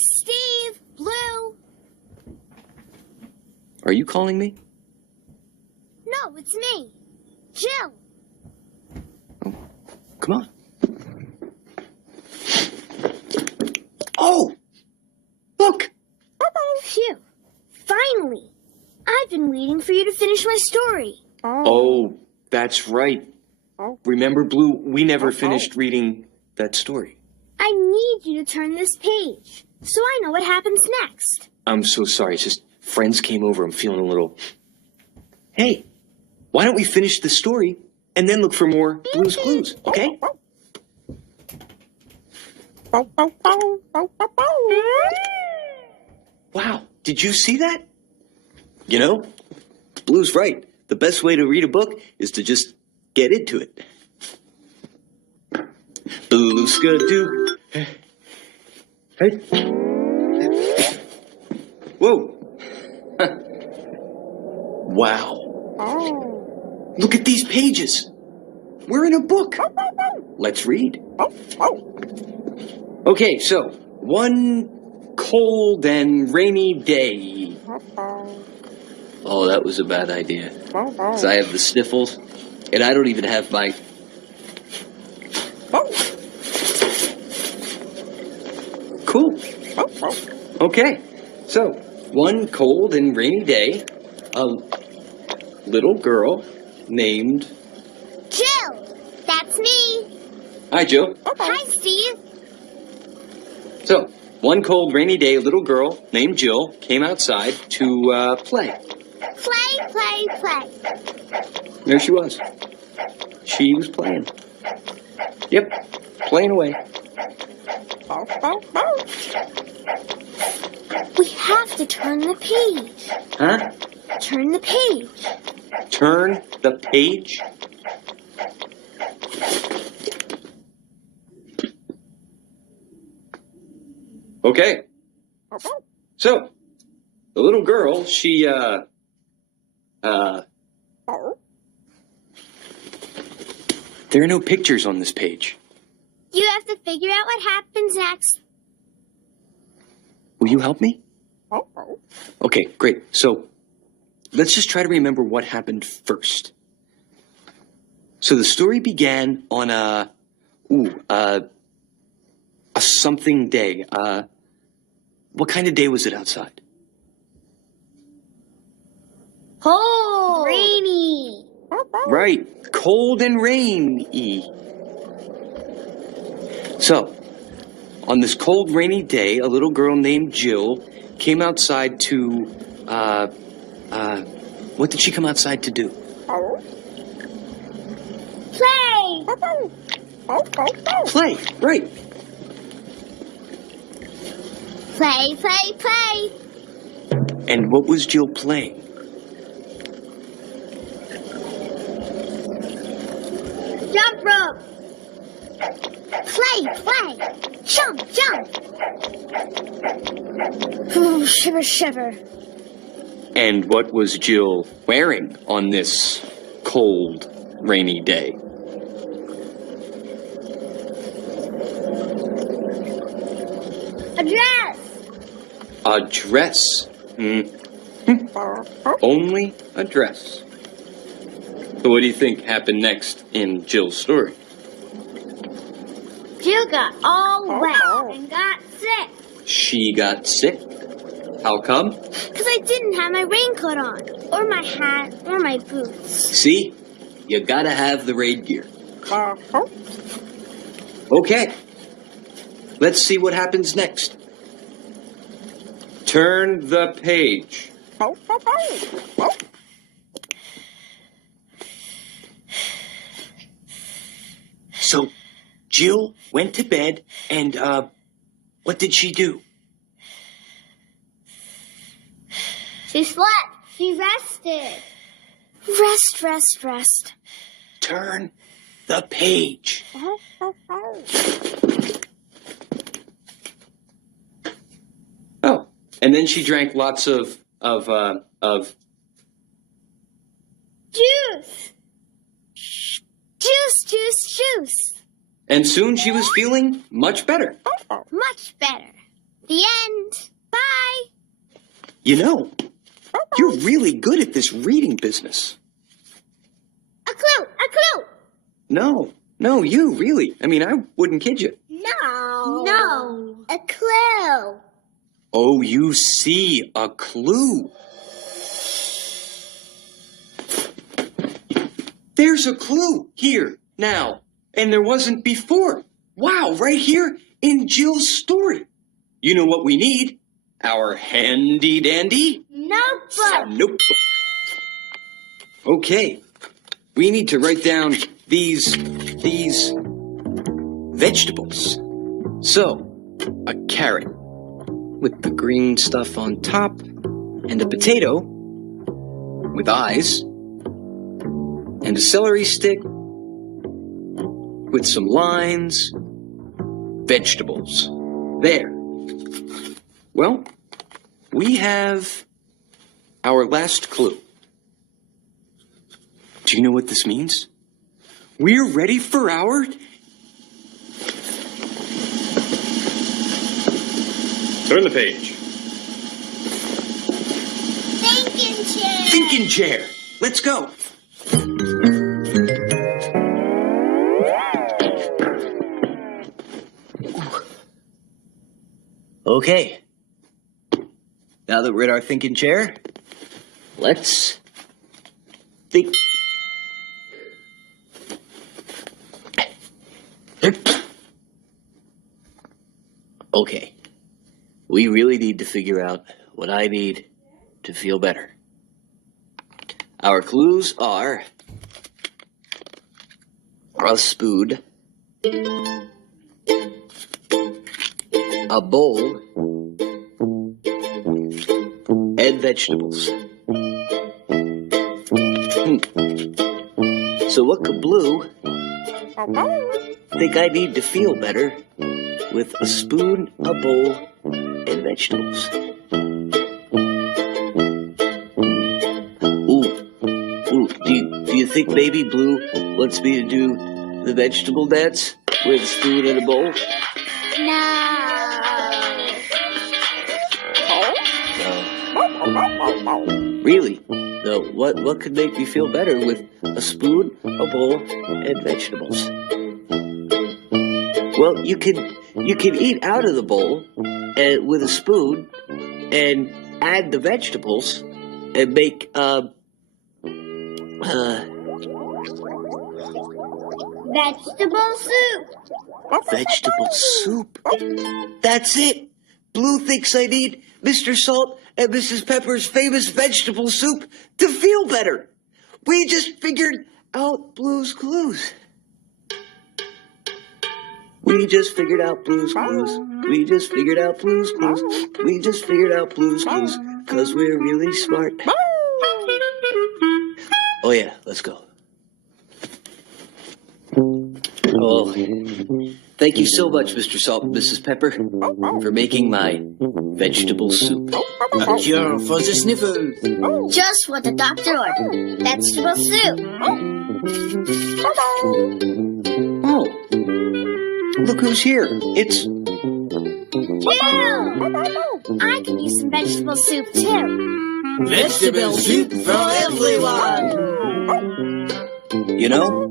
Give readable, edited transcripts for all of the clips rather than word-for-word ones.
Steve, Blue. Are you calling me? No, it's me. Jill. Oh, come on. Oh! Look! Phew. Finally. I've been waiting for you to finish my story. Oh, that's right. Remember, Blue, we never finished reading that story. I need you to turn this page so I know what happens next. I'm so sorry. It's just friends came over. I'm feeling a little... Hey, why don't we finish the story and then look for more Blue's Clues, okay? Wow, did you see that? You know, Blue's right. The best way to read a book is to just get into it. Blue-ska-doo. Hey. Whoa. Wow. Look at these pages. We're in a book. Let's read. Okay, so one cold and rainy day. Oh, that was a bad idea. 'Cause I have the sniffles, and I don't even have my... Cool. Okay, so one cold and rainy day, a little girl named... Jill, that's me. Hi, Jill. Hi, Steve. So, one cold rainy day, a little girl named Jill came outside to play. Play. There she was. She was playing. Yep, playing away. We have to turn the page. Huh? Turn the page. Turn the page? Okay. So, the little girl, she, there are no pictures on this page. You have to figure out what happens next. Will you help me? Okay, great. So, let's just try to remember what happened first. So the story began on a something day. What kind of day was it outside? Cold. Rainy. Right, cold and rainy. So, on this cold, rainy day, a little girl named Jill came outside to, what did she come outside to do? Play. Play, right. Play. And what was Jill playing? Jump rope. Play. Jump. Ooh, shiver. And what was Jill wearing on this cold, rainy day? A dress. A dress. Only a dress. So what do you think happened next in Jill's story? Jill got all wet and got sick. She got sick. How come? Because I didn't have my raincoat on, or my hat, or my boots. See? You gotta have the rain gear. Okay. Let's see what happens next. Turn the page. So, Jill went to bed, and, what did she do? She slept. She rested. Rest. Turn the page. Oh, and then she drank lots of Juice. Juice. and soon she was feeling much better. Much better. The end. Bye. You know, you're really good at this reading business. A clue. A clue. No, you really. I mean, I wouldn't kid you. No. No. A clue. Oh, you see a clue. There's a clue here now, and there wasn't before. Wow, right here in Jill's story. You know what we need? Our handy dandy Notebook. notebook. Okay, we need to write down these vegetables. So, a carrot with the green stuff on top, and a potato with eyes, and a celery stick with some lines. Vegetables. There. Well, we have our last clue. Do you know what this means? We're ready for our Turn the page. Thinking chair. thinking chair. Let's go. Okay. Now that we're in our thinking chair, let's think. Okay. We really need to figure out what I need to feel better. Our clues are a spoon, a bowl, and vegetables. So what could Blue think I need to feel better with a spoon, a bowl, and vegetables? Ooh, do you think maybe Blue wants me to do the vegetable dance with a spoon and a bowl? No. Really? No. What could make me feel better with a spoon, a bowl, and vegetables? Well, you can eat out of the bowl with a spoon and add the vegetables and make Vegetable soup. vegetable soup. That's it. Blue thinks I need Mr. Salt and Mrs. Pepper's famous vegetable soup to feel better. We just figured out Blue's clues. We just figured out Blue's clues. We just figured out Blue's clues. We just figured out Blue's clues. 'Cause we're really smart. Oh yeah, let's go. Oh, thank you so much, Mr. Salt and Mrs. Pepper, for making my vegetable soup. A cure for the sniffles. Just what the doctor ordered. Vegetable soup. Oh, look who's here. It's... Jill! I can use some vegetable soup too. Vegetable soup for everyone. You know,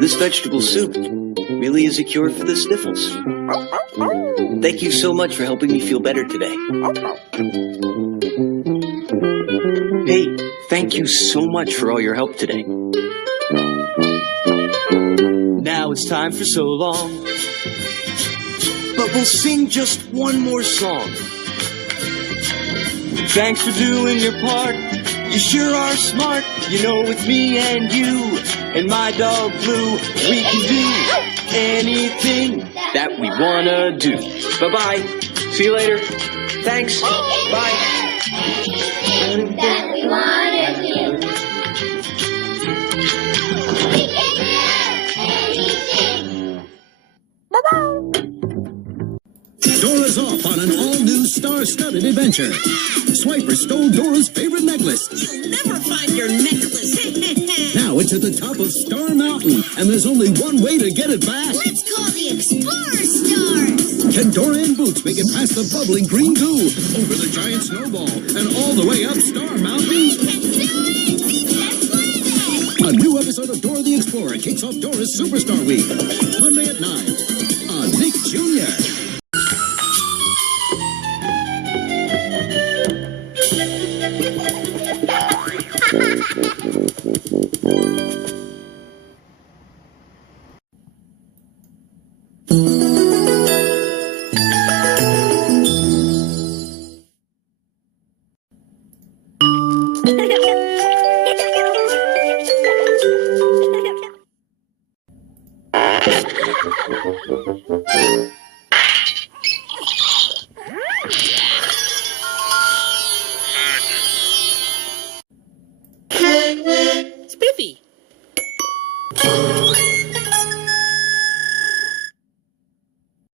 this vegetable soup really is a cure for the sniffles. Thank you so much for helping me feel better today. Hey, thank you so much for all your help today. Now it's time for so long, but we'll sing just one more song. Thanks for doing your part. You sure are smart. You know, with me and you and my dog Blue, we can do anything that we wanna do. Bye-bye. See you later. Thanks. Bye. That we wanna do. We can do anything. Dora's off on an all-new star-studded adventure. Swiper stole Dora's favorite necklace. You'll never find your necklace. Now it's at the top of Star Mountain, and there's only one way to get it back. Let's call the Explorer Stars. Can Dora and Boots make it past the bubbling green goo, over the giant snowball, and all the way up Star Mountain? A new episode of Dora the Explorer kicks off Dora's Superstar Week. Monday at 9 on Nick Jr.